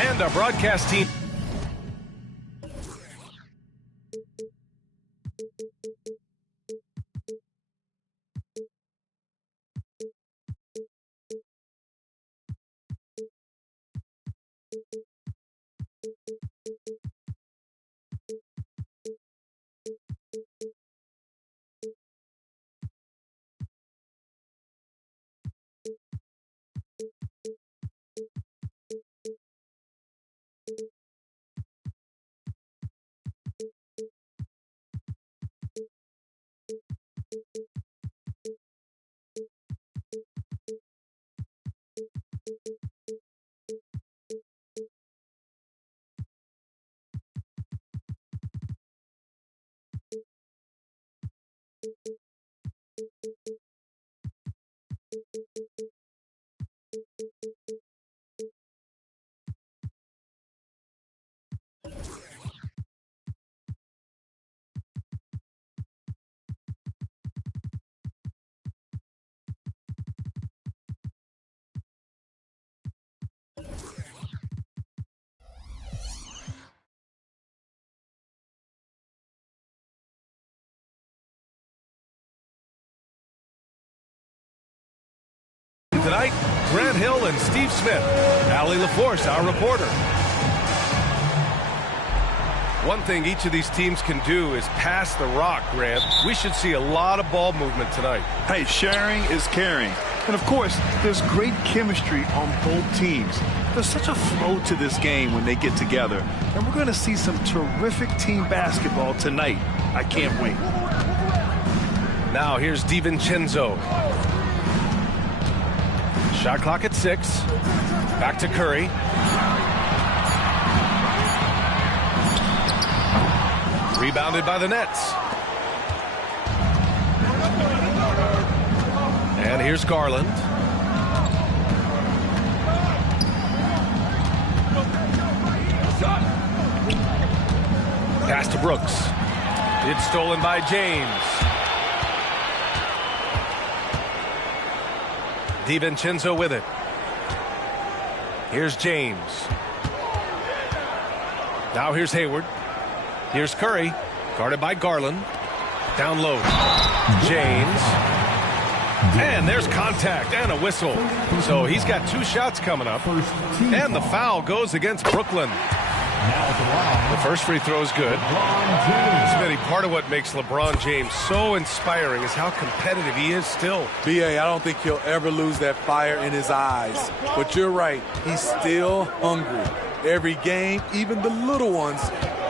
And our broadcast team. Tonight, Grant Hill and Steve Smith. Allie LaForce, our reporter. One thing each of these teams can do is pass the rock, Grant. We should see a lot of ball movement tonight. Hey, sharing is caring. And of course, there's great chemistry on both teams. There's such a flow to this game when they get together. And we're going to see some terrific team basketball tonight. I can't wait. Now here's DiVincenzo. Shot clock at 6. Back to Curry. Rebounded by the Nets. And here's Garland. Pass to Brooks. It's stolen by James. DiVincenzo with it. Here's James. Now here's Hayward. Here's Curry. Guarded by Garland. Down low. James. And there's contact and a whistle. So he's got 2 shots coming up. And the foul goes against Brooklyn. The first free throw is good. Smitty, part of what makes LeBron James so inspiring is how competitive he is still. B.A., I don't think he'll ever lose that fire in his eyes. But you're right, he's still hungry. Every game, even the little ones,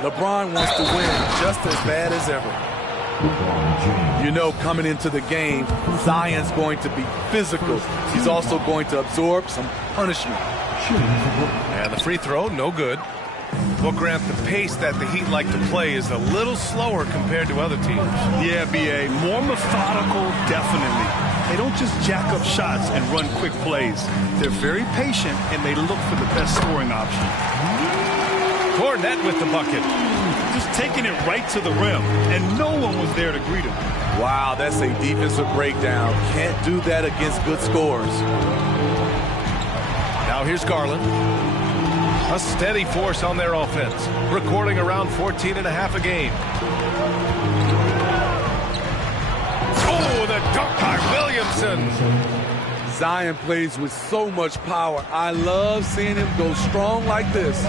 LeBron wants to win just as bad as ever. You know, coming into the game, Zion's going to be physical. He's also going to absorb some punishment. And the free throw, no good. Well, Grant, the pace that the Heat like to play is a little slower compared to other teams. Yeah, B.A., more methodical, definitely. They don't just jack up shots and run quick plays. They're very patient, and they look for the best scoring option. Cornette with the bucket. Just taking it right to the rim, and no one was there to greet him. Wow, that's a defensive breakdown. Can't do that against good scores. Now here's Garland. A steady force on their offense, recording around 14.5 a game. Oh, the dunk by Williamson. Zion plays with so much power. I love seeing him go strong like this.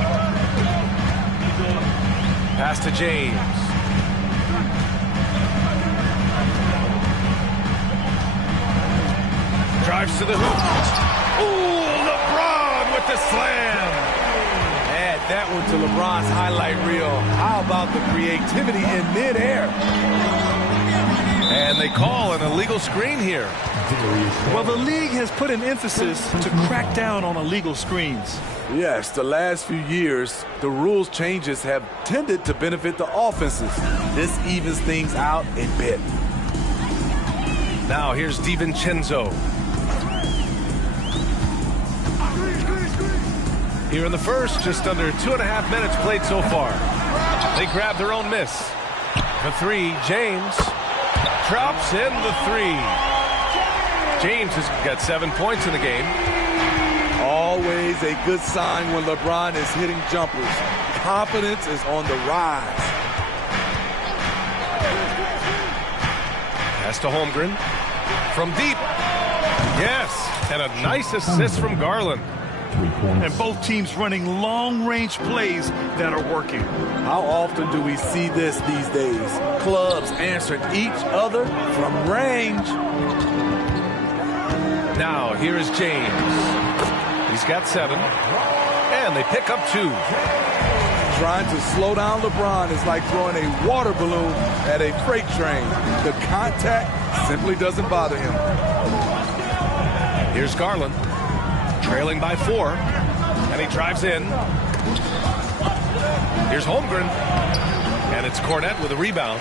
Pass to James. Drives to the hoop. Oh, LeBron with the slam. that one to LeBron's highlight reel. How about the creativity in midair? And they call an illegal screen here. Well, the league has put an emphasis to crack down on illegal screens. Yes, the last few years, the rules changes have tended to benefit the offenses. This evens things out a bit. Now here's DiVincenzo. Here in the first, just under 2.5 minutes played so far. They grab their own miss. The three, James drops in the three. James has got 7 points in the game. Always a good sign when LeBron is hitting jumpers. Confidence is on the rise. Pass to Holmgren. From deep. Yes, and a nice assist from Garland. And both teams running long-range plays that are working. How often do we see this these days? Clubs answering each other from range. Now, here is James. He's got 7. And they pick up 2. Trying to slow down LeBron is like throwing a water balloon at a freight train. The contact simply doesn't bother him. Here's Garland. Trailing by 4. And he drives in. Here's Holmgren. And it's Cornette with a rebound.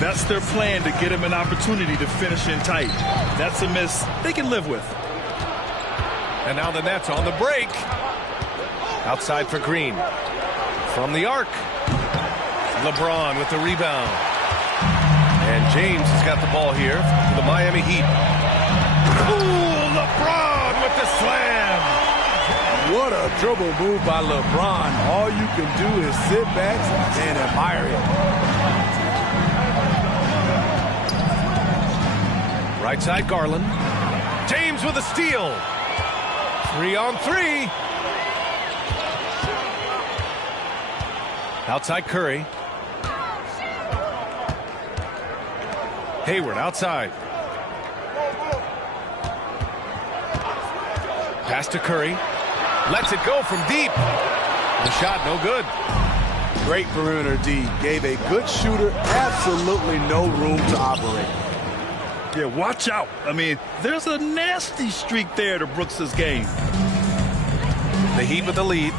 That's their plan, to get him an opportunity to finish in tight. That's a miss they can live with. And now the Nets on the break. Outside for Green. From the arc. LeBron with the rebound. And James has got the ball here for the Miami Heat. Ooh, LeBron with the slam. What a dribble move by LeBron. All you can do is sit back and admire it. Right side, Garland. James with a steal. 3-on-3. Outside Curry. Hayward outside. Pass to Curry. Lets it go from deep. The shot no good. Great perimeter D. Gave a good shooter absolutely no room to operate. Yeah, watch out. I mean, there's a nasty streak there to Brooks' game. The Heat with the lead.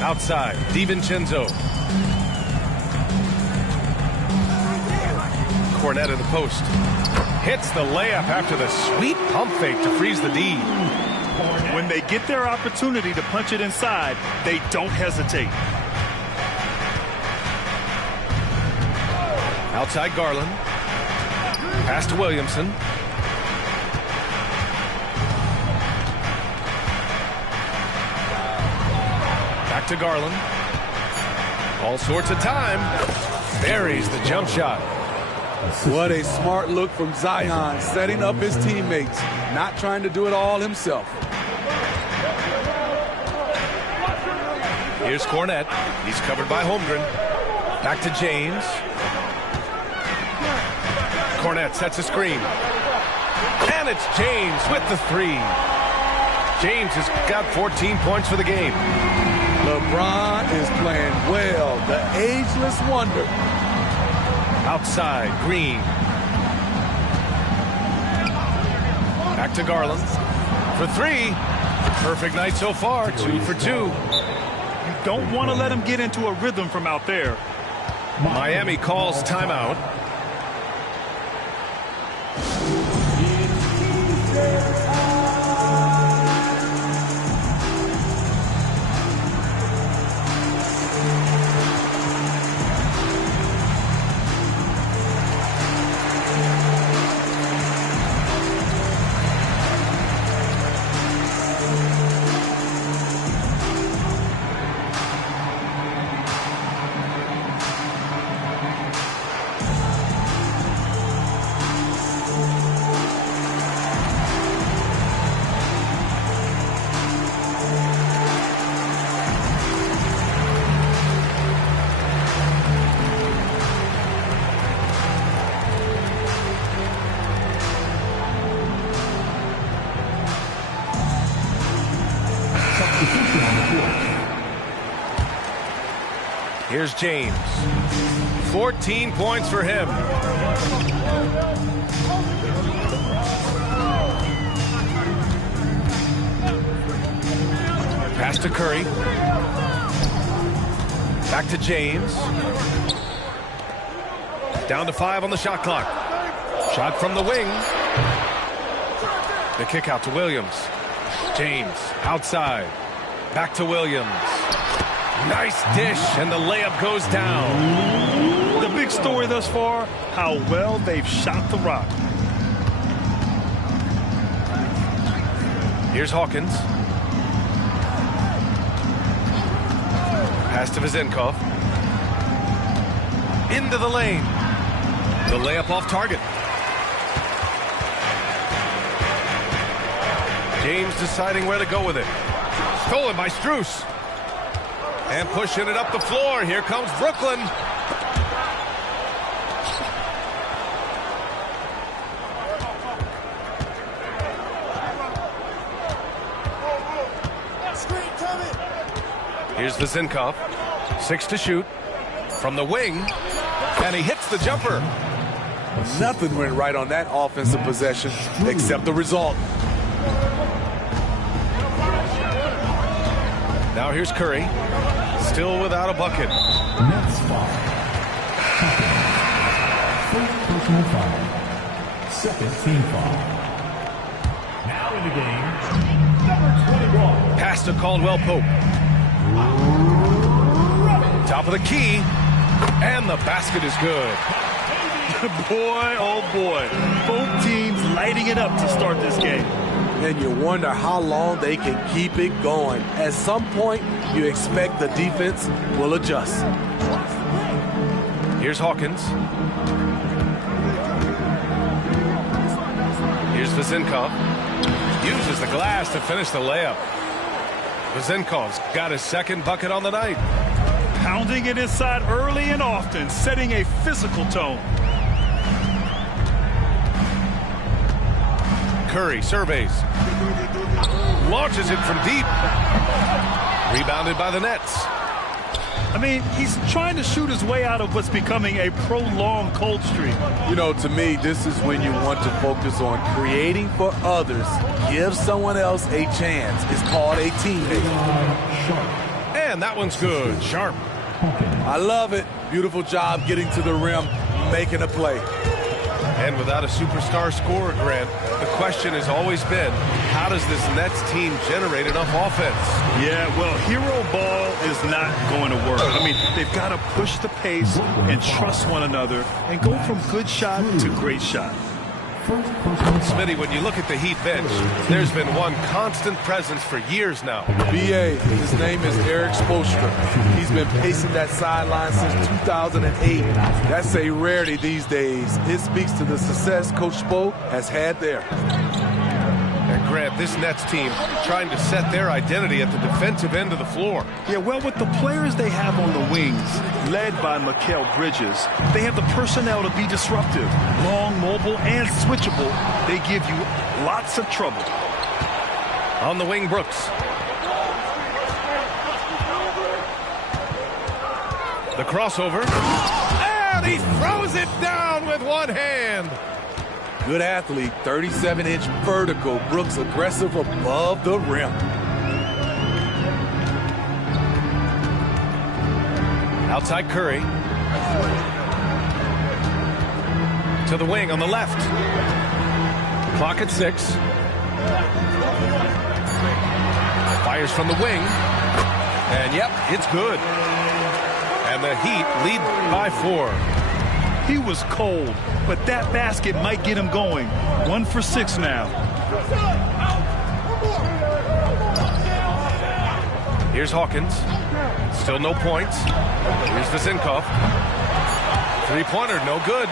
Outside, DiVincenzo. Cornette in the post. Hits the layup after the sweet pump fake to freeze the D. When they get their opportunity to punch it inside, they don't hesitate. Outside Garland. Pass to Williamson. Back to Garland. All sorts of time. Buries the jump shot. What a smart look from Zion, setting up his teammates, not trying to do it all himself. Here's Cornette. He's covered by Holmgren. Back to James. Cornette sets a screen. And it's James with the 3. James has got 14 points for the game. LeBron is playing well, the ageless wonder. Outside, Green. Back to Garland. For 3. Perfect night so far, 2 for 2. You don't want to let him get into a rhythm from out there. Miami calls timeout. Here's James. 14 points for him. Pass to Curry. Back to James. Down to 5 on the shot clock. Shot from the wing. The kick out to Williams. James outside. Back to Williams. Nice dish, and the layup goes down. The big story thus far, how well they've shot the rock. Here's Hawkins. Pass to Vezenkov. Into the lane. The layup off target. James deciding where to go with it. Stolen by Strus. And pushing it up the floor. Here comes Brooklyn. Here's Vezenkov. 6 to shoot. From the wing. And he hits the jumper. Nothing went right on that offensive possession except the result. Now here's Curry. Still without a bucket. Next foul. First personal foul. Second team foul. Now in the game, number 21. Pass to Caldwell Pope. Top of the key. And the basket is good. Boy, oh boy. Both teams lighting it up to start this game. And you wonder how long they can keep it going. At some point, you expect the defense will adjust. Here's Hawkins. Here's Vezenkov. Uses the glass to finish the layup. Vezenkov's got his second bucket on the night. Pounding it inside early and often, setting a physical tone. Curry surveys. Launches it from deep. Rebounded by the Nets. I mean, he's trying to shoot his way out of what's becoming a prolonged cold streak. You know, to me, this is when you want to focus on creating for others. Give someone else a chance. It's called a teammate. And that one's good. Sharp. I love it. Beautiful job getting to the rim, making a play. And without a superstar scorer, Grant, the question has always been, how does this Nets team generate enough offense? Yeah, well, hero ball is not going to work. I mean, they've got to push the pace and trust one another and go from good shot to great shot. Smitty, when you look at the Heat bench, there's been one constant presence for years now. BA, his name is Eric Spoelstra. He's been pacing that sideline since 2008. That's a rarity these days. It speaks to the success Coach Spo has had there. And Grant, this Nets team trying to set their identity at the defensive end of the floor. Yeah, well, with the players they have on the wings, led by Mikal Bridges, they have the personnel to be disruptive. Long, mobile, and switchable. They give you lots of trouble. On the wing, Brooks. The crossover. And he throws it down with one hand. Good athlete, 37-inch vertical. Brooks aggressive above the rim. Outside Curry. To the wing on the left. Clock at 6. Fires from the wing. And yep, it's good. And the Heat lead by 4. He was cold, but that basket might get him going. 1 for 6 now. Here's Hawkins. Still no points. Here's Vezenkov. Three-pointer, no good.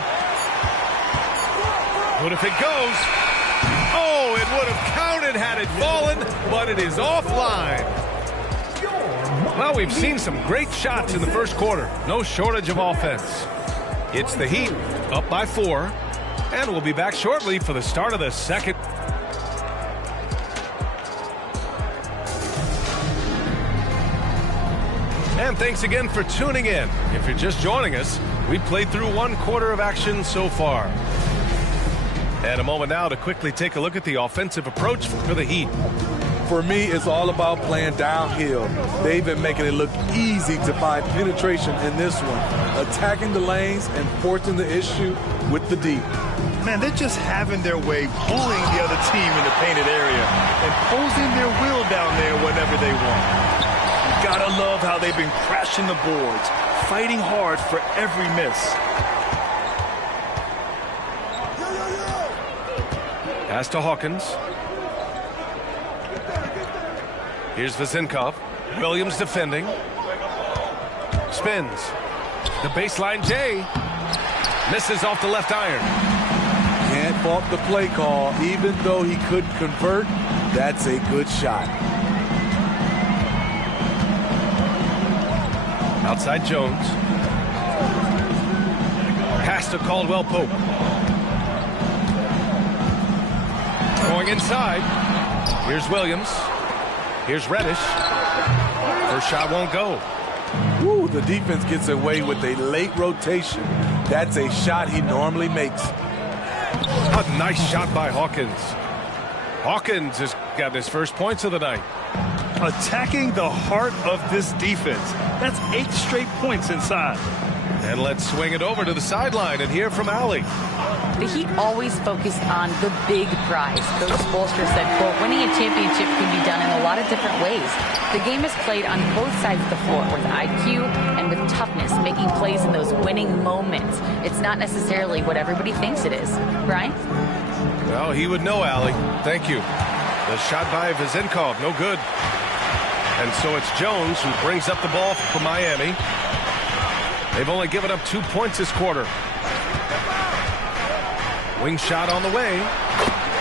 But if it goes, oh, it would have counted had it fallen, but it is offline. Well, we've seen some great shots in the first quarter. No shortage of offense. It's the Heat, up by 4, and we'll be back shortly for the start of the second. And thanks again for tuning in. If you're just joining us, we played through 1/4 of action so far. And a moment now to quickly take a look at the offensive approach for the Heat. For me, it's all about playing downhill. They've been making it look easy to find penetration in this one, attacking the lanes and forcing the issue with the deep. Man, they're just having their way, bullying the other team in the painted area, imposing their will down there whenever they want. You gotta love how they've been crashing the boards, fighting hard for every miss. Pass to Hawkins. Here's Vezenkov. Williams defending. Spins. The baseline J. Misses off the left iron. Can't fault the play call. Even though he couldn't convert, that's a good shot. Outside Jones. Pass to Caldwell Pope. Going inside. Here's Williams. Here's Reddish. First shot won't go. Woo, the defense gets away with a late rotation. That's a shot he normally makes. A nice shot by Hawkins. Hawkins has got his first points of the night. Attacking the heart of this defense. That's 8 straight points inside. And let's swing it over to the sideline and hear from Allie. The Heat always focused on the big prize. Coach Spoelstra said, quote, winning a championship can be done in a lot of different ways. The game is played on both sides of the floor with IQ and with toughness, making plays in those winning moments. It's not necessarily what everybody thinks it is. Brian? Well, he would know, Allie. Thank you. The shot by Vezenkov, no good. And so it's Jones who brings up the ball for Miami. They've only given up 2 points this quarter. Wing shot on the way.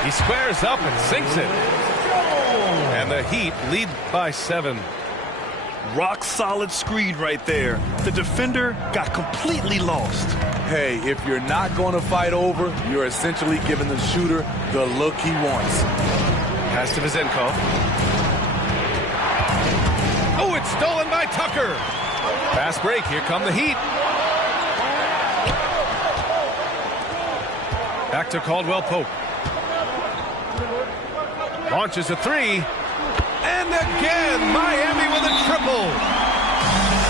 He squares up and sinks it. And the Heat lead by 7. Rock solid screen right there. The defender got completely lost. Hey, if you're not going to fight over, you're essentially giving the shooter the look he wants. Pass to Vezenkov. Oh, it's stolen by Tucker. Fast break. Here come the Heat. Back to Caldwell Pope. Launches a 3. And again, Miami with a triple.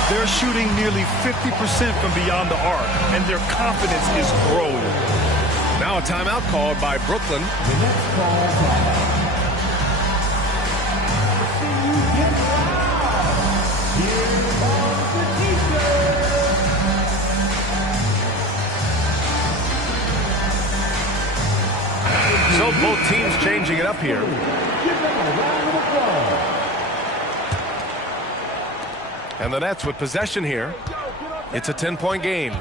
They're shooting nearly 50% from beyond the arc, and their confidence is growing. Now a timeout called by Brooklyn. The next call So both teams changing it up here. And the Nets with possession here. It's a 10-point game.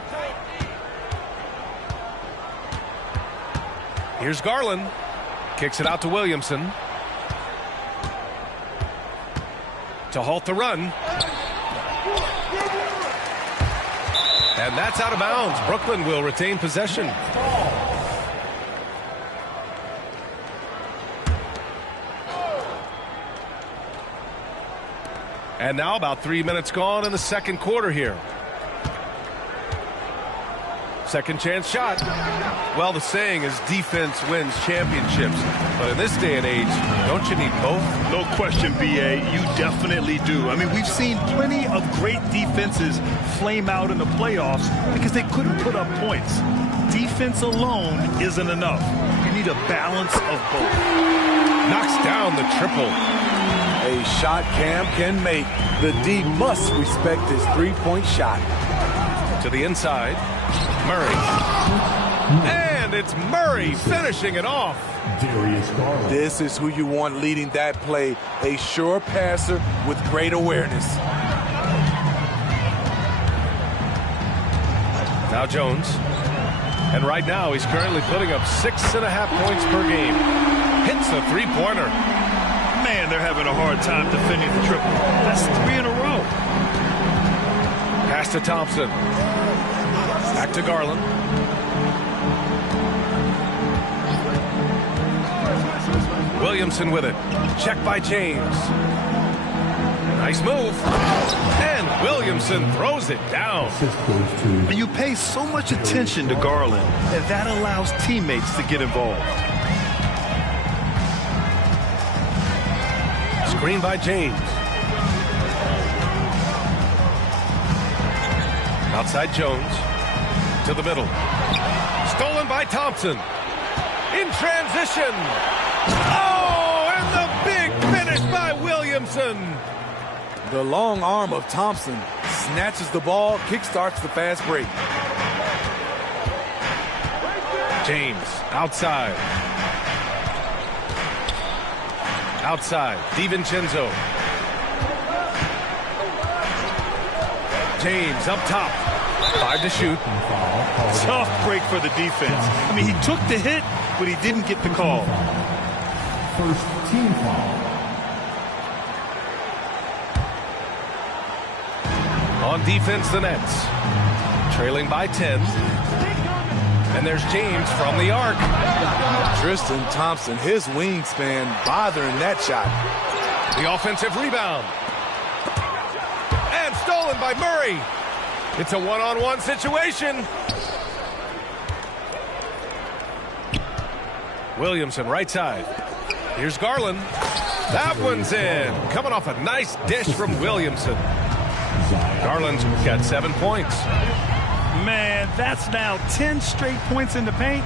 Here's Garland. Kicks it out to Williamson. To halt the run. And that's out of bounds. Brooklyn will retain possession. And now about 3 minutes gone in the second quarter here. Second chance shot. Well, the saying is defense wins championships. But in this day and age, don't you need both? No question, B.A. You definitely do. I mean, we've seen plenty of great defenses flame out in the playoffs because they couldn't put up points. Defense alone isn't enough. You need a balance of both. Knocks down the triple. A shot Cam can make. The D must respect his three-point shot. To the inside. Murray. And it's Murray finishing it off. Darius Garland. This is who you want leading that play. A sure passer with great awareness. Now Jones. And right now he's currently putting up 6.5 points per game. Hits a three-pointer. Man, they're having a hard time defending the triple. That's 3 in a row. Pass to Thompson. Back to Garland. Williamson with it. Check by James. Nice move. And Williams. Williamson throws it down. Assist goes to And you pay so much attention to Garland, and that allows teammates to get involved. Screen by James. Outside Jones. To the middle. Stolen by Thompson. In transition. Oh, and the big finish by Williamson. The long arm of Thompson snatches the ball, kickstarts the fast break. James outside. Outside, DiVincenzo. James up top. 5 to shoot. Tough break for the defense. I mean, he took the hit, but he didn't get the call. first team foul. On defense, the Nets. Trailing by 10. And there's James from the arc. Tristan Thompson, his wingspan bothering that shot. The offensive rebound. And stolen by Murray. It's a one-on-one situation. Williamson, right side. Here's Garland. That one's in. Coming off a nice dish from Williamson. Garland's got 7 points. Man, that's now 10 straight points in the paint.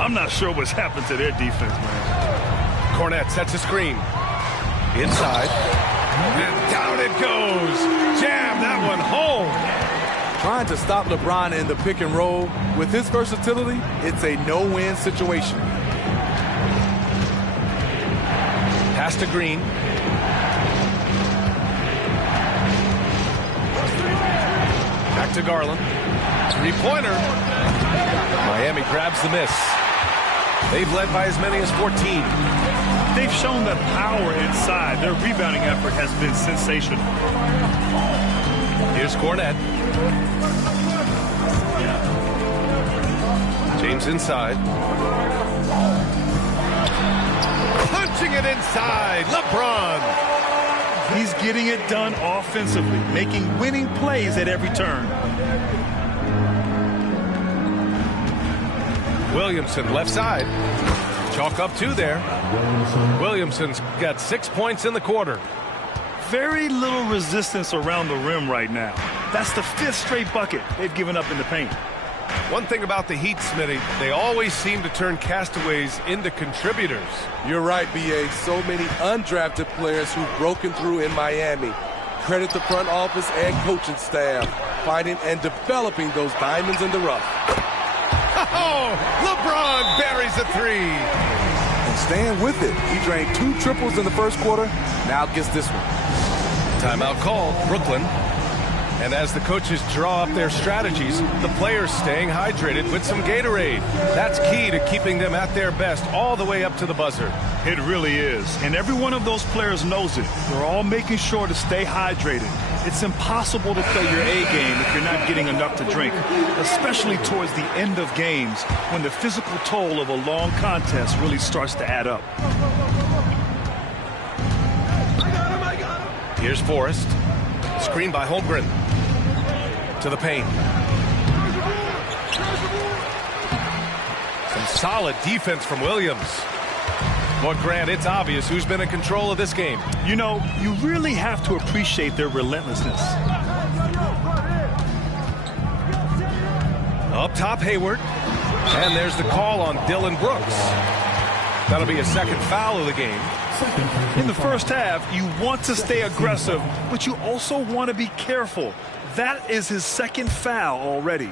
I'm not sure what's happened to their defense, man. Cornette sets a screen. Inside. And down it goes. Jam that one home. Trying to stop LeBron in the pick and roll. With his versatility, it's a no-win situation. Pass to Green. Back to Garland. Three-pointer. Miami grabs the miss. They've led by as many as 14. They've shown that power inside. Their rebounding effort has been sensational. Here's Cornette. James inside. Punching it inside. LeBron. He's getting it done offensively, making winning plays at every turn. Williamson left side. Chalk up 2 there. Williamson's got 6 points in the quarter. Very little resistance around the rim right now. That's the 5th straight bucket they've given up in the paint. One thing about the Heat, Smitty, they always seem to turn castaways into contributors. You're right, B.A. So many undrafted players who've broken through in Miami. Credit the front office and coaching staff, finding and developing those diamonds in the rough. Oh, LeBron buries a 3. And staying with it. He drained 2 triples in the first quarter, now gets this one. Timeout called, Brooklyn. And as the coaches draw up their strategies, the players staying hydrated with some Gatorade. That's key to keeping them at their best all the way up to the buzzer. It really is. And every one of those players knows it. They're all making sure to stay hydrated. It's impossible to play your A game if you're not getting enough to drink, especially towards the end of games when the physical toll of a long contest really starts to add up. Here's Forrest. Screen by Holmgren. To the paint. Some solid defense from Williams. But Grant, it's obvious who's been in control of this game. You know, you really have to appreciate their relentlessness. Up top, Hayward. And there's the call on Dylan Brooks. That'll be a second foul of the game. In the first half, you want to stay aggressive, but you also want to be careful. That is his second foul already.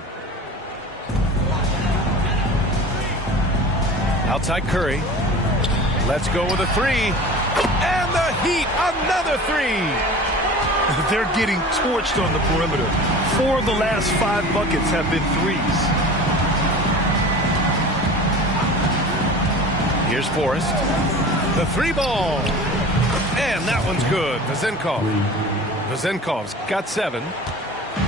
Outside Curry. Let's go with a 3. And the Heat, another 3. They're getting torched on the perimeter. 4 of the last 5 buckets have been 3s. Here's Forrest. The 3 ball. And that one's good. Vazenkov's got 7.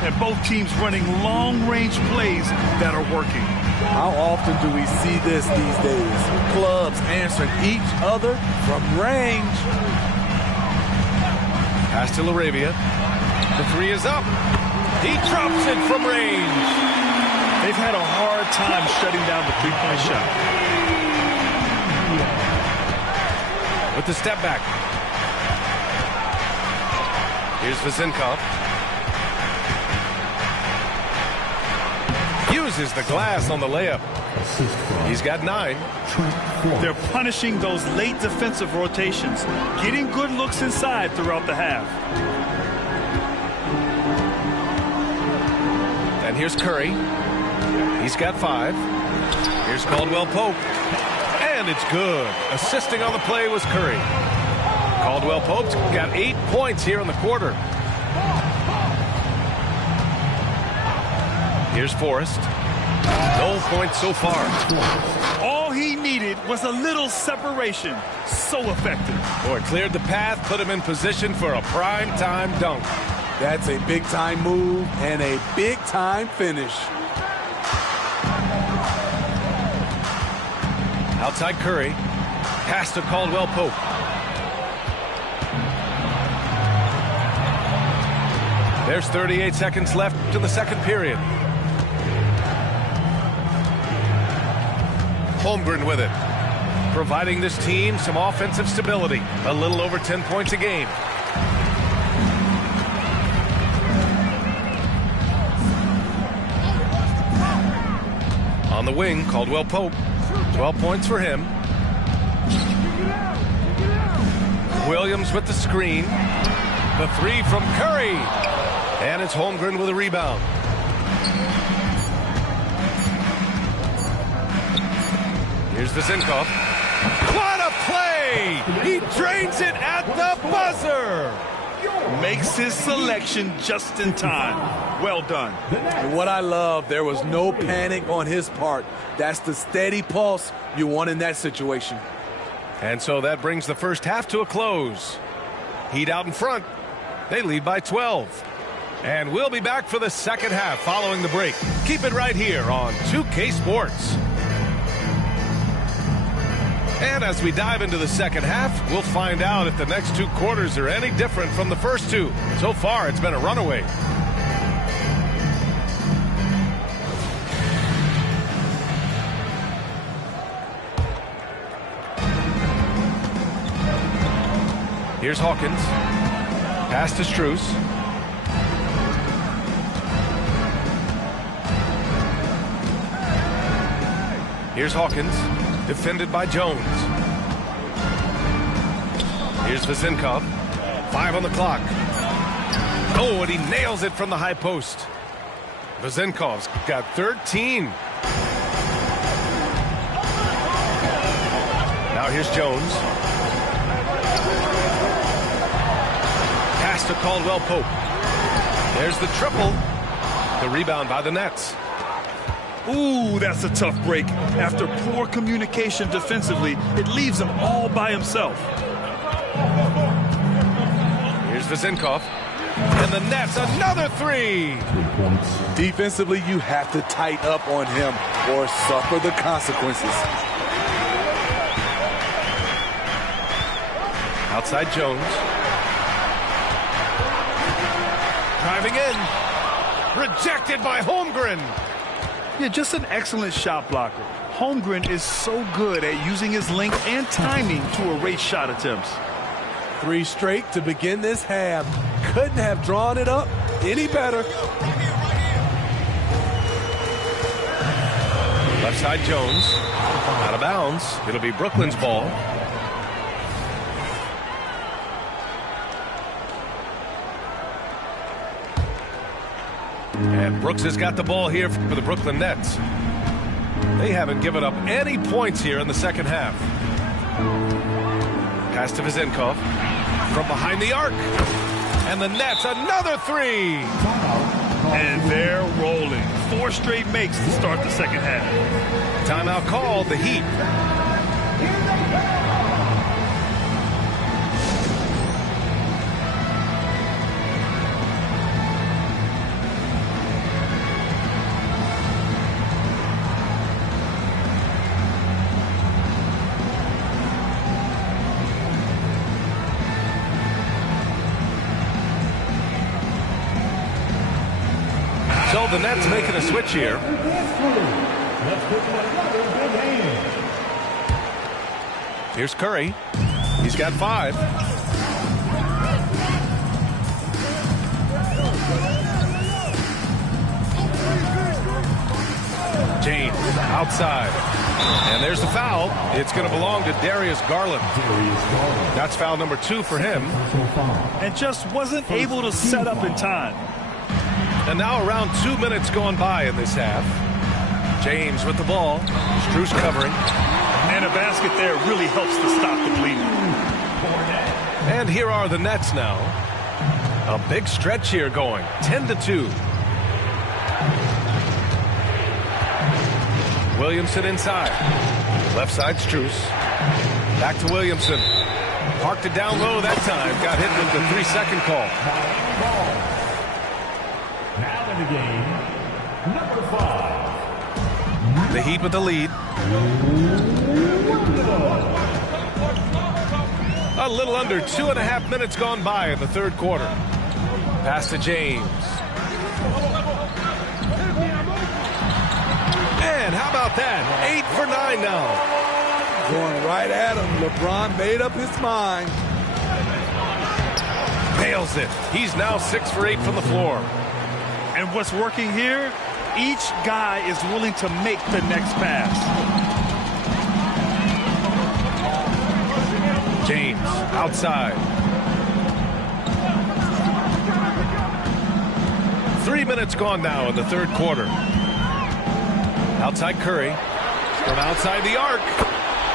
And both teams running long-range plays that are working. How often do we see this these days? Clubs answering each other from range. Pass to LaRavia. The 3 is up. He drops it from range. They've had a hard time shutting down the three-point shot. With the step back. Here's Vezinkov. Uses the glass on the layup. He's got 9. They're punishing those late defensive rotations, getting good looks inside throughout the half. And here's Curry. He's got 5. Here's Caldwell Pope. And it's good. Assisting on the play was Curry. Caldwell Pope's got 8 points here in the quarter. Here's Forrest. No points so far. All he needed was a little separation. So effective. Boy, cleared the path, put him in position for a prime-time dunk. That's a big-time move and a big-time finish. Outside Curry. Pass to Caldwell Pope. There's 38 seconds left in the second period. Holmgren with it, providing this team some offensive stability. A little over 10 points a game. On the wing, Caldwell Pope. 12 points for him. Williams with the screen. The 3 from Curry. And it's Holmgren with a rebound. Here's Vezinkov. What a play! He drains it at the buzzer! Makes his selection just in time. Well done. And what I love, there was no panic on his part. That's the steady pulse you want in that situation. And so that brings the first half to a close. Heat out in front. They lead by 12. And we'll be back for the second half following the break. Keep it right here on 2K Sports. And as we dive into the second half, we'll find out if the next 2 quarters are any different from the first 2. So far, it's been a runaway. Here's Hawkins. Pass to Strus. Here's Hawkins. Defended by Jones. Here's Vezinkov. 5 on the clock. Oh, and he nails it from the high post. Vezinkov's got 13. Now here's Jones. Pass to Caldwell Pope. There's the triple. The rebound by the Nets. Ooh, that's a tough break. After poor communication defensively, it leaves him all by himself. Here's Vezinkov. And the Nets, another 3. Defensively, you have to tighten up on him or suffer the consequences. Outside Jones. Driving in. Rejected by Holmgren. Yeah, just an excellent shot blocker. Holmgren is so good at using his length and timing to erase shot attempts. 3 straight to begin this half. Couldn't have drawn it up any better. Left side Jones. Out of bounds. It'll be Brooklyn's ball. And Brooks has got the ball here for the Brooklyn Nets. They haven't given up any points here in the second half. Pass to Vezinkov. From behind the arc. And the Nets, another 3. And they're rolling. 4 straight makes to start the second half. Timeout called, the Heat. So the Nets making a switch here. Here's Curry. He's got 5. James outside. And there's the foul. It's going to belong to Darius Garland. That's foul number 2 for him. And just wasn't able to set up in time. And now around 2 minutes going by in this half. James with the ball. Strus covering. And a basket there really helps to stop the bleeding. And here are the Nets now. A big stretch here going. 10-2. Williamson inside. Left side Strus. Back to Williamson. Parked it down low that time. Got hit with the 3-second call. Now in the game, number 5. The Heat with the lead. A little under 2.5 minutes gone by in the third quarter. Pass to James. And how about that? 8 for 9 now. Going right at him. LeBron made up his mind. Nails it. He's now 6 for 8 from the floor. And what's working here? Each guy is willing to make the next pass. James outside. 3 minutes gone now in the third quarter. Outside Curry. From outside the arc.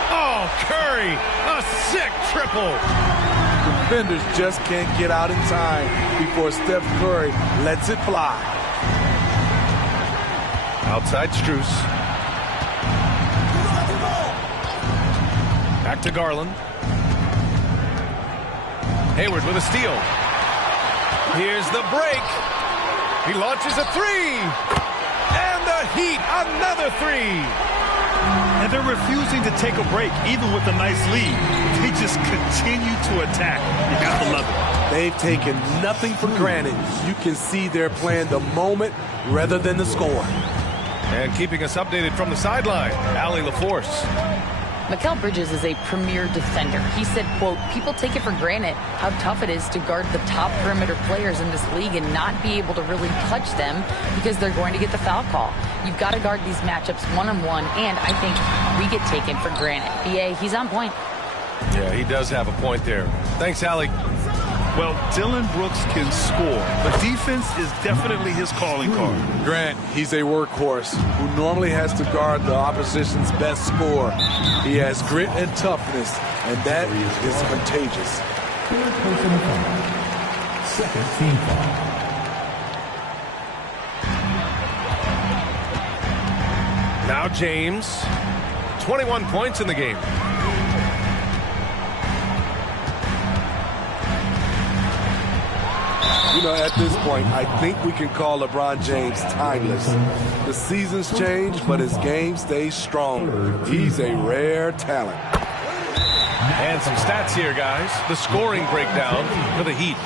Oh, Curry! A sick triple! Defenders just can't get out in time before Steph Curry lets it fly. Outside Strus. Back to Garland. Hayward with a steal. Here's the break. He launches a 3. And the Heat, another 3. And they're refusing to take a break, even with a nice lead. They just continue to attack. You got to love it. They've taken nothing for granted. You can see they're playing the moment rather than the score. And keeping us updated from the sideline, Allie LaForce. Mikal Bridges is a premier defender. He said, quote, people take it for granted how tough it is to guard the top perimeter players in this league and not be able to really touch them because they're going to get the foul call. You've got to guard these matchups one-on-one, and I think we get taken for granted. BA, he's on point. Yeah, he does have a point there. Thanks, Allie. Well, Dylan Brooks can score, but defense is definitely his calling card. Grant, he's a workhorse who normally has to guard the opposition's best scorer. He has grit and toughness, and that is contagious. Third personal foul. Second team foul. Now James. 21 points in the game. You know, at this point, I think we can call LeBron James timeless. The seasons change, but his game stays strong. He's a rare talent. And some stats here, guys. The scoring breakdown for the Heat.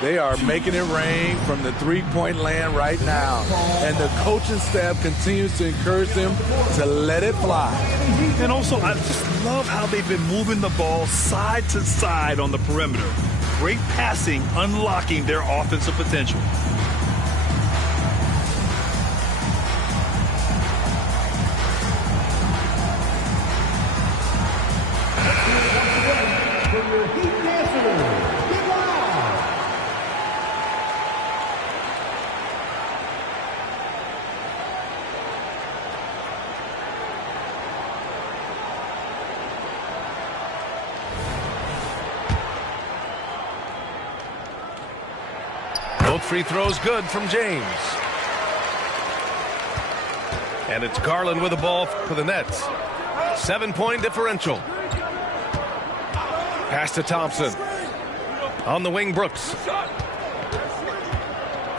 They are making it rain from the three-point land right now. And the coaching staff continues to encourage them to let it fly. And also, I just love how they've been moving the ball side to side on the perimeter. Great passing, unlocking their offensive potential. Both free throws good from James. And it's Garland with the ball for the Nets. 7-point differential. Pass to Thompson. On the wing, Brooks.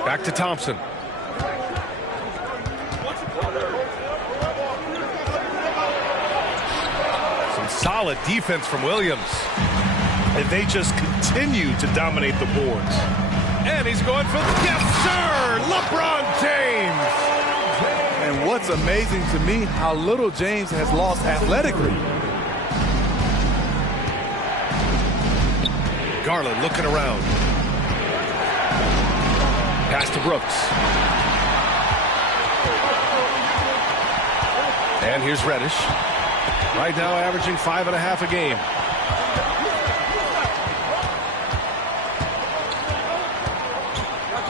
Back to Thompson. Some solid defense from Williams. And they just continue to dominate the boards. And he's going for the... Yes, sir! LeBron James! it's amazing to me how little James has lost athletically. Garland looking around. Pass to Brooks. And here's Reddish. Right now averaging 5.5 a game.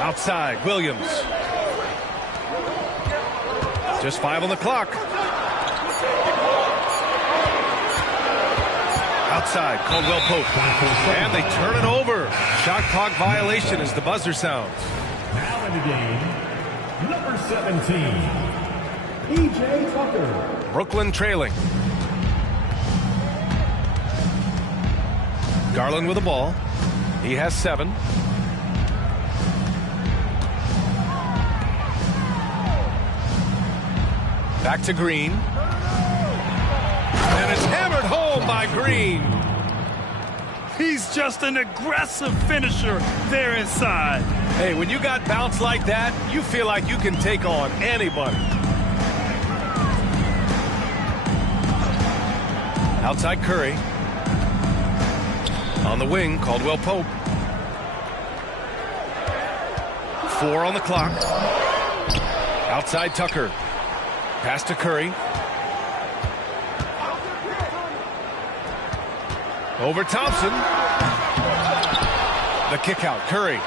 Outside, Williams. Just 5 on the clock. Outside, Caldwell Pope. And they turn it over. Shot clock violation as the buzzer sounds. Now in the game, number 17, E.J. Tucker. Brooklyn trailing. Garland with the ball. He has 7. Back to Green. And it's hammered home by Green. He's just an aggressive finisher there inside. Hey, when you got bounce like that, you feel like you can take on anybody. Outside Curry. On the wing, Caldwell Pope. 4 on the clock. Outside Tucker. Pass to Curry. Over Thompson. The kick out, Curry.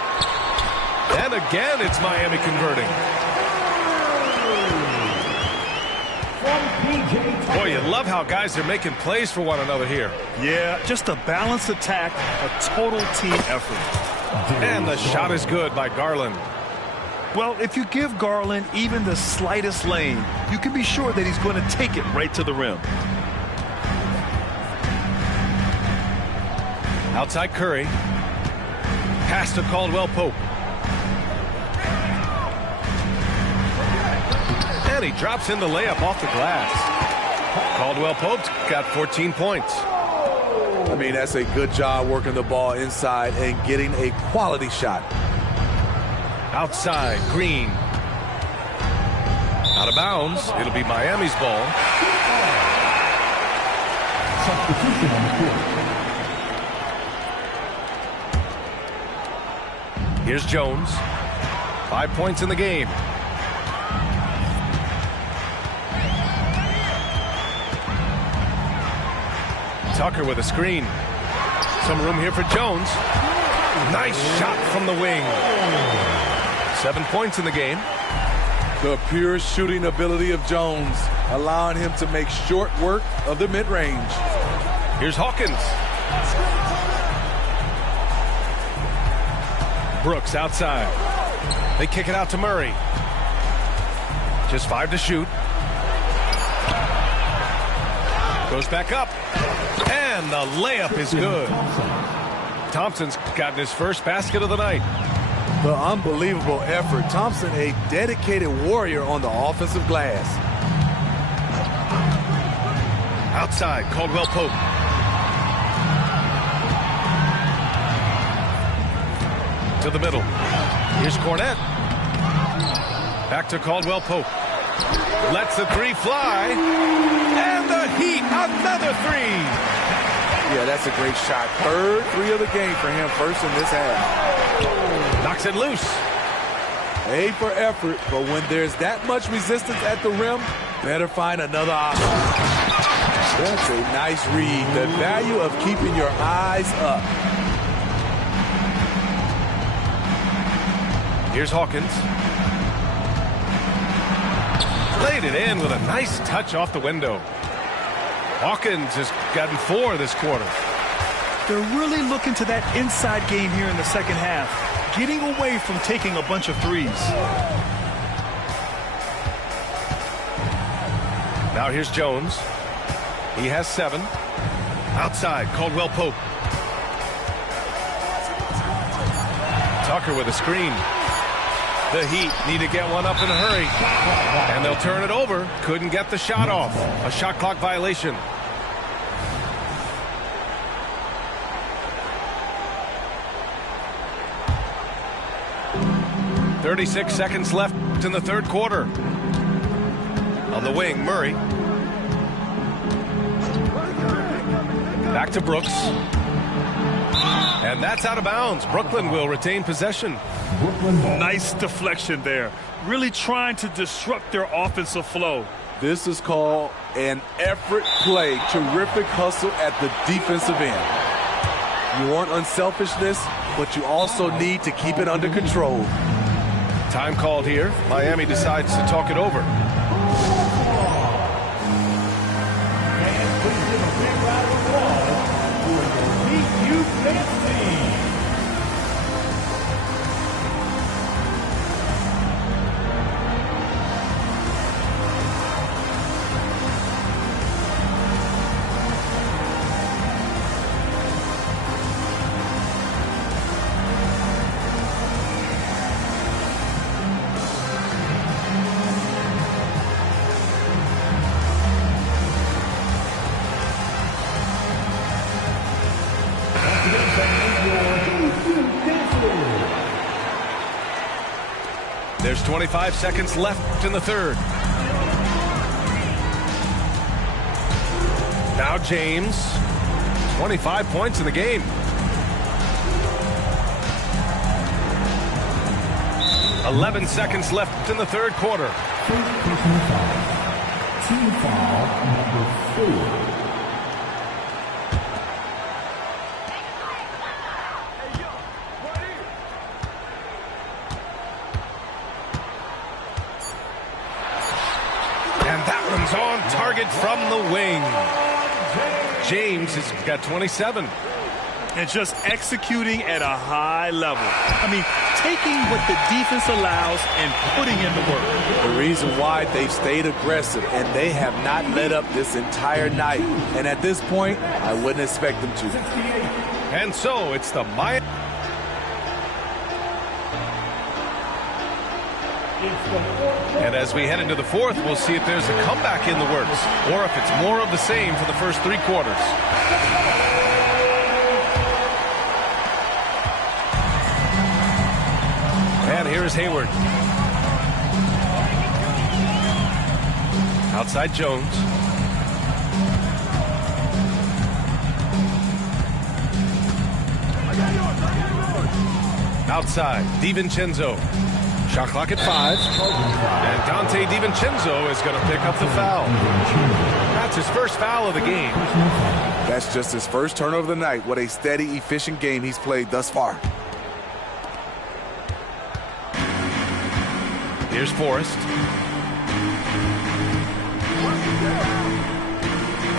And again, it's Miami converting. Boy, you love how guys are making plays for one another here. Yeah, just a balanced attack, a total team effort. And the shot is good by Garland. Well, if you give Garland even the slightest lane, you can be sure that he's going to take it right to the rim. Outside Curry. Pass to Caldwell Pope. And he drops in the layup off the glass. Caldwell Pope's got 14 points. I mean, that's a good job working the ball inside and getting a quality shot. Outside, Green. Out of bounds. It'll be Miami's ball. Substitution on the court. Here's Jones. 5 points in the game. Tucker with a screen. Some room here for Jones. Nice shot from the wing. 7 points in the game. The pure shooting ability of Jones, allowing him to make short work of the mid-range. Here's Hawkins. Brooks outside. They kick it out to Murray. Just 5 to shoot. Goes back up. And the layup is good. Thompson's gotten his first basket of the night. The unbelievable effort. Thompson, a dedicated warrior on the offensive glass. Outside, Caldwell Pope. To the middle. Here's Cornette. Back to Caldwell Pope. Lets the 3 fly. And the Heat, another 3. Yeah, that's a great shot. Third 3 of the game for him, first in this half. Knocks it loose. A for effort, but when there's that much resistance at the rim, better find another option. That's a nice read. The value of keeping your eyes up. Here's Hawkins. Laid it in with a nice touch off the window. Hawkins has gotten 4 this quarter. They're really looking to that inside game here in the second half, getting away from taking a bunch of threes. Now here's Jones. He has 7. Outside, Caldwell Pope. Tucker with a screen. The Heat need to get one up in a hurry. And they'll turn it over. Couldn't get the shot off. A shot clock violation. .36 seconds left in the third quarter. On the wing, Murray. Back to Brooks. And that's out of bounds. Brooklyn will retain possession. Nice deflection there. Really trying to disrupt their offensive flow. This is called an effort play. Terrific hustle at the defensive end. You want unselfishness, but you also need to keep it under control. Time called here. Miami decides to talk it over. And please give a big round of applause for the team. There's 25 seconds left in the third. Now James. 25 points in the game. .11 seconds left in the third quarter. Team foul number 4. On target from the wing. James has got 27. And just executing at a high level. I mean, taking what the defense allows and putting in the work. The reason why they've stayed aggressive and they have not let up this entire night. And at this point, I wouldn't expect them to. And so it's the Miami. And as we head into the fourth, we'll see if there's a comeback in the works or if it's more of the same for the first 3 quarters. And here's Hayward. Outside Jones. Outside, DiVincenzo. Shot clock at 5. And Dante DiVincenzo is going to pick up the foul. That's his first foul of the game. That's just his first turnover of the night. What a steady, efficient game he's played thus far. Here's Forrest.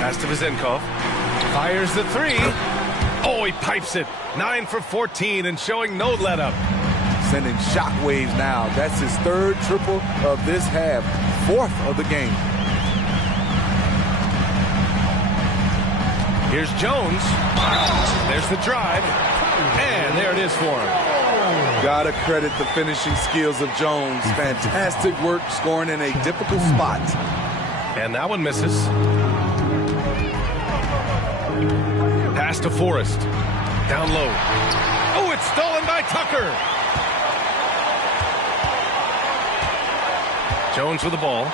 Pass to Vezenkov. Fires the 3. Oh, he pipes it. 9 for 14 and showing no let-up. Sending shockwaves now. That's his 3rd triple of this half. 4th of the game. Here's Jones. There's the drive. And there it is for him. Gotta credit the finishing skills of Jones. Fantastic work scoring in a difficult spot. And that one misses. Pass to Forrest. Down low. Oh, it's stolen by Tucker. Jones with the ball.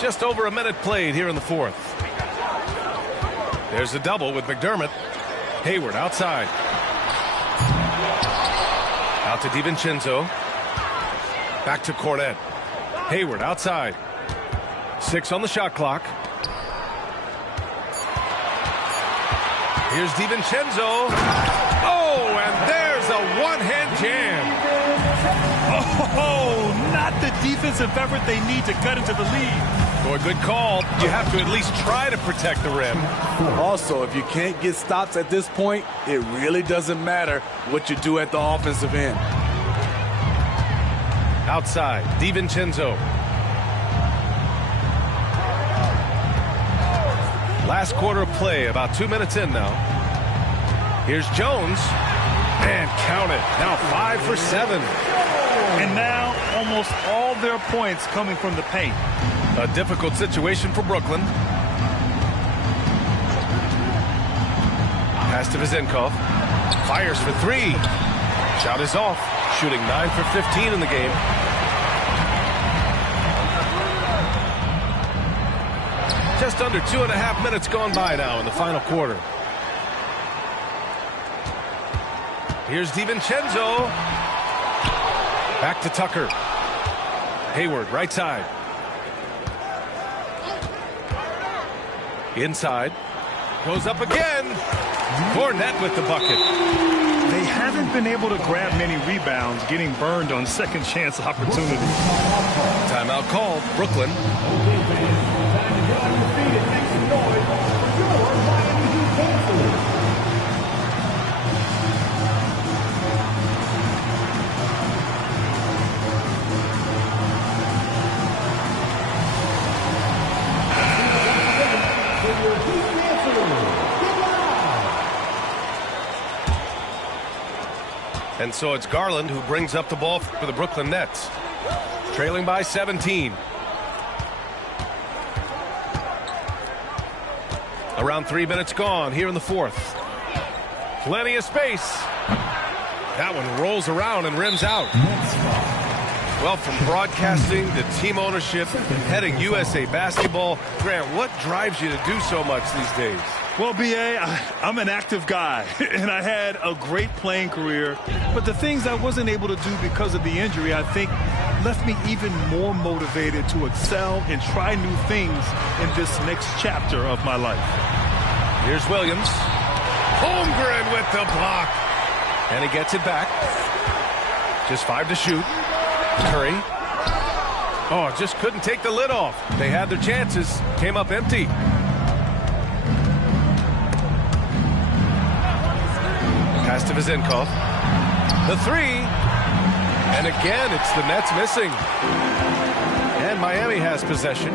Just over a minute played here in the fourth. There's a double with McDermott. Hayward outside. Out to DiVincenzo. Back to Cornette. Hayward outside. 6 on the shot clock. Here's DiVincenzo. Oh, and there's a one-hand jam. Oh, not the defensive effort they need to cut into the lead. Boy, good call. You have to at least try to protect the rim. Also, if you can't get stops at this point, it really doesn't matter what you do at the offensive end. Outside, DiVincenzo. Last quarter of play, about 2 minutes in now. Here's Jones. And count it. Now 5 for 7. And now almost all their points coming from the paint. A difficult situation for Brooklyn. Pass to Vezenkov. Fires for 3. Shot is off. Shooting 9 for 15 in the game. Just under 2.5 minutes gone by now in the final quarter. Here's DiVincenzo. Back to Tucker. Hayward, right side. Inside. Goes up again. Cornette with the bucket. They haven't been able to grab many rebounds, getting burned on second chance opportunities. Timeout called. Brooklyn. And so it's Garland who brings up the ball for the Brooklyn Nets. Trailing by 17. Around 3 minutes gone here in the fourth. Plenty of space. That one rolls around and rims out. Well, from broadcasting to team ownership, heading USA basketball, Grant, what drives you to do so much these days? Well, B.A., I'm an active guy, and I had a great playing career. But the things I wasn't able to do because of the injury, I think, left me even more motivated to excel and try new things in this next chapter of my life. Here's Williams. Holmgren with the block. And he gets it back. Just 5 to shoot. Curry. Oh, just couldn't take the lid off. They had their chances. Came up empty. Pass to Vezenkov. The three. And again, it's the Nets missing. And Miami has possession.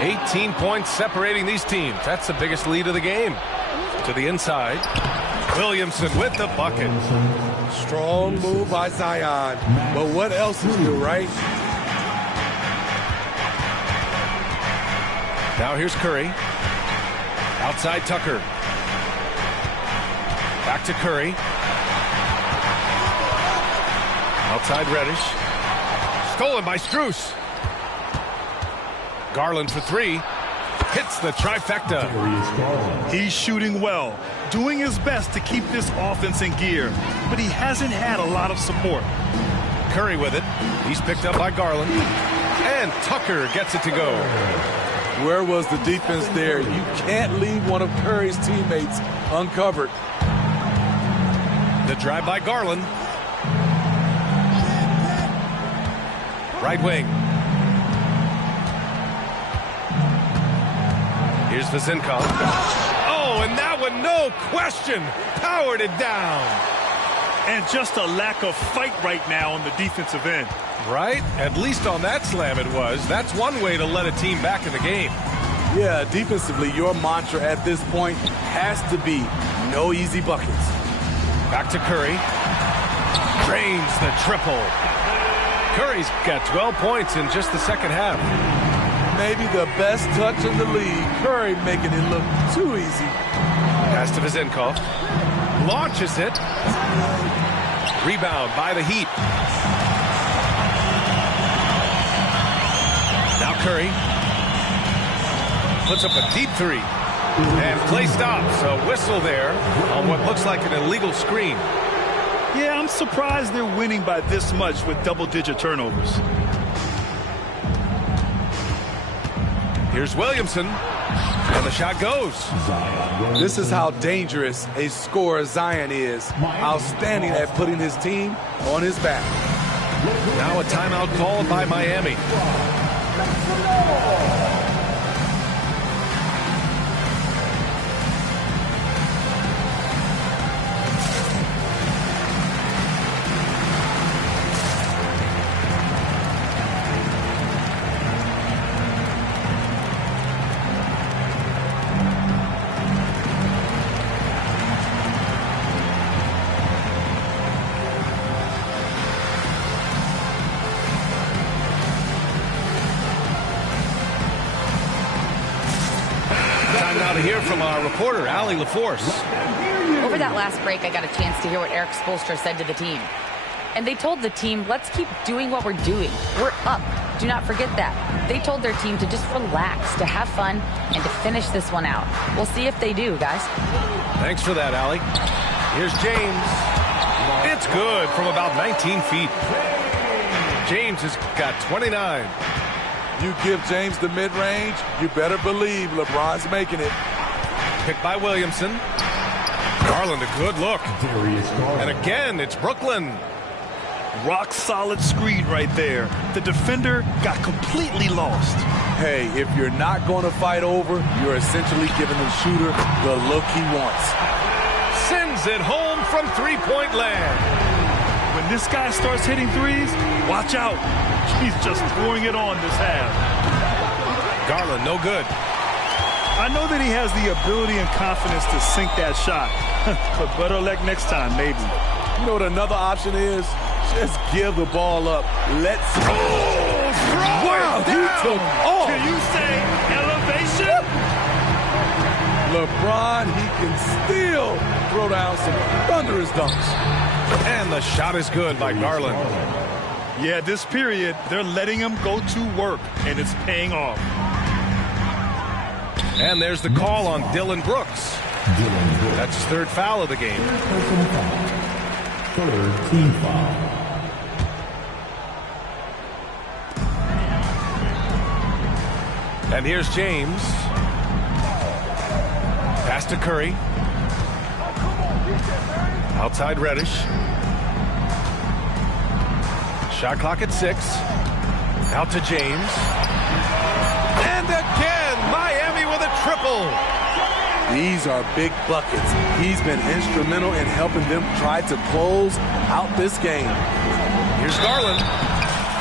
18 points separating these teams. That's the biggest lead of the game. To the inside. Williamson with the bucket. Strong move by Zion. But what else is new, right? Now here's Curry. Outside Tucker. Back to Curry. Outside Reddish. Stolen by Strus. Garland for three. Hits the trifecta. He's shooting well, doing his best to keep this offense in gear, but he hasn't had a lot of support. Curry with it. He's picked up by Garland. And Tucker gets it to go. Where was the defense there? You can't leave one of Curry's teammates uncovered. The drive by Garland. Right wing. Here's Vezenkov. Oh, and that one, no question, powered it down. And just a lack of fight right now on the defensive end. Right? At least on that slam it was. That's one way to let a team back in the game. Yeah, defensively, your mantra at this point has to be no easy buckets. Back to Curry. Drains the triple. Curry's got 12 points in just the second half. Maybe the best touch in the league. Curry making it look too easy. Pass to Vezenkov. Launches it. Rebound by the Heat. Now Curry. Puts up a deep three. And play stops. A whistle there on what looks like an illegal screen. Yeah, I'm surprised they're winning by this much with double-digit turnovers. Here's Williamson. And the shot goes. This is how dangerous a scorer Zion is. Outstanding at putting his team on his back. Now a timeout called by Miami. To hear from our reporter, Allie LaForce. Over that last break, I got a chance to hear what Eric Spoelstra said to the team. And they told the team, let's keep doing what we're doing. We're up. Do not forget that. They told their team to just relax, to have fun, and to finish this one out. We'll see if they do, guys. Thanks for that, Allie. Here's James. It's good from about 19 feet. James has got 29. You give James the mid-range, you better believe LeBron's making it. Picked by Williamson. Garland, a good look. And again, it's Brooklyn. Rock solid screen right there. The defender got completely lost. Hey, if you're not going to fight over, you're essentially giving the shooter the look he wants. Sends it home from three-point land. When this guy starts hitting threes, watch out. He's just throwing it on this half. Garland, no good. I know that he has the ability and confidence to sink that shot. But better luck next time, maybe. You know what another option is? Just give the ball up. Let's go. Wow, he took off. Can you say elevation? LeBron, he can still throw down some thunderous dunks. And the shot is good by Garland. Yeah, this period, they're letting him go to work, and it's paying off. And there's the call on Dylan Brooks. That's his third foul of the game. Third team foul. And here's James. Pass to Curry. Outside Reddish. Shot clock at 6. Out to James. And again, Miami with a triple. These are big buckets. He's been instrumental in helping them try to close out this game. Here's Garland.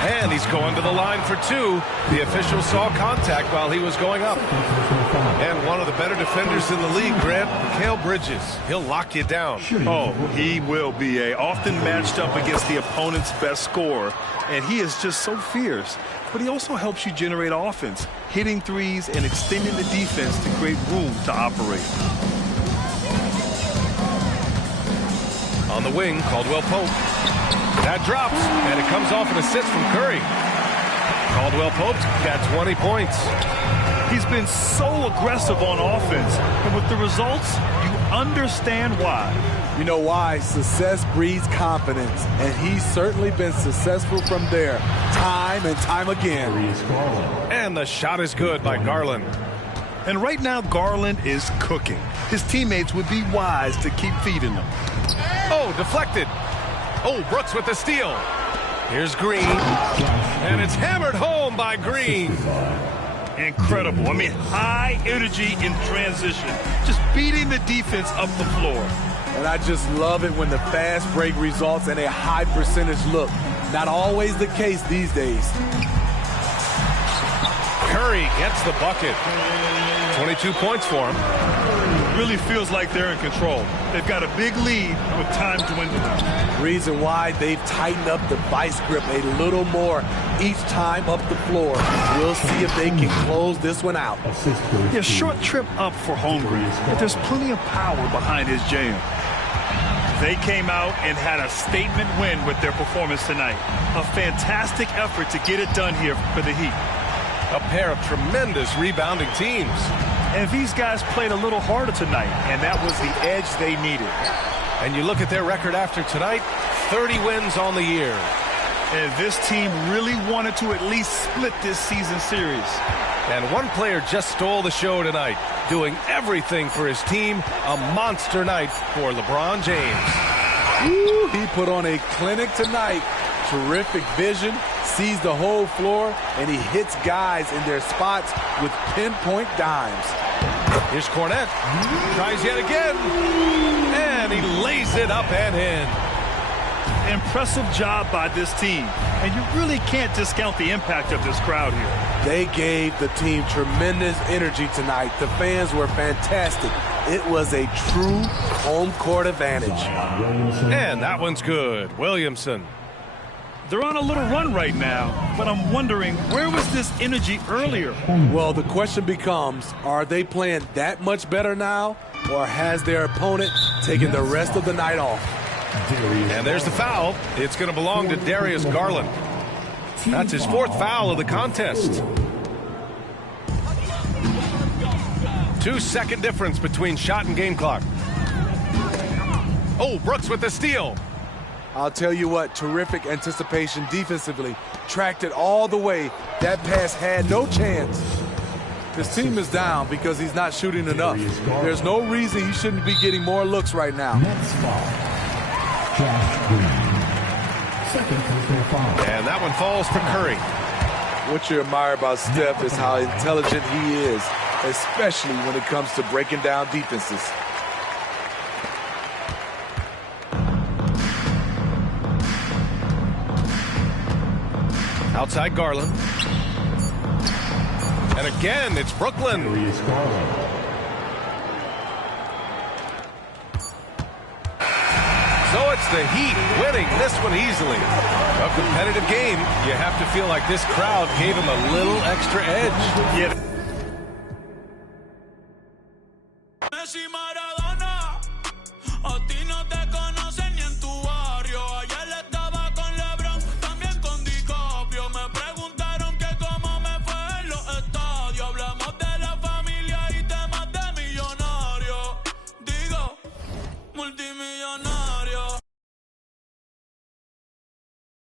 And he's going to the line for 2. The official saw contact while he was going up. And one of the better defenders in the league, Grant, Mikal Bridges. He'll lock you down. Oh, he will be often matched up against the opponent's best scorer. And he is just so fierce. But he also helps you generate offense, hitting threes and extending the defense to create room to operate. On the wing, Caldwell Pope. That drops, and it comes off an assist from Curry. Caldwell Pope's got 20 points. He's been so aggressive on offense, and with the results, you understand why. You know why? Success breeds confidence, and he's certainly been successful from there, time and time again. And the shot is good by Garland. And right now, Garland is cooking. His teammates would be wise to keep feeding him. Oh, deflected. Oh, Brooks with the steal. Here's Green. And it's hammered home by Green. Incredible. I mean, high energy in transition. Just beating the defense up the floor. And I just love it when the fast break results in a high percentage look. Not always the case these days. Curry gets the bucket. 22 points for him. Really feels like they're in control. They've got a big lead with time dwindling. Reason why they've tightened up the vice grip a little more each time up the floor. We'll see if they can close this one out. Yeah, short trip up for Holmgren, but there's plenty of power behind his jam. They came out and had a statement win with their performance tonight. A fantastic effort to get it done here for the Heat. A pair of tremendous rebounding teams. And these guys played a little harder tonight, and that was the edge they needed. And you look at their record after tonight, 30 wins on the year. And this team really wanted to at least split this season series. And one player just stole the show tonight, doing everything for his team. A monster night for LeBron James. Ooh, he put on a clinic tonight. Terrific vision, sees the whole floor, and he hits guys in their spots with pinpoint dimes. Here's Cornette. Tries yet again. And he lays it up and in. Impressive job by this team. And you really can't discount the impact of this crowd here. They gave the team tremendous energy tonight. The fans were fantastic. It was a true home court advantage. And that one's good. Williamson. They're on a little run right now, but I'm wondering, where was this energy earlier? Well, the question becomes, are they playing that much better now, or has their opponent taking the rest of the night off. And there's the foul. It's going to belong to Darius Garland. That's his 4th foul of the contest. 2-second difference between shot and game clock. Oh, Brooks with the steal. I'll tell you what, terrific anticipation defensively. Tracked it all the way. That pass had no chance. His team is down because he's not shooting enough. There's no reason he shouldn't be getting more looks right now. And that one falls for Curry. What you admire about Steph is how intelligent he is, especially when it comes to breaking down defenses. Outside Garland. And again, it's Brooklyn. So it's the Heat winning this one easily. A competitive game. You have to feel like this crowd gave him a little extra edge. Yeah.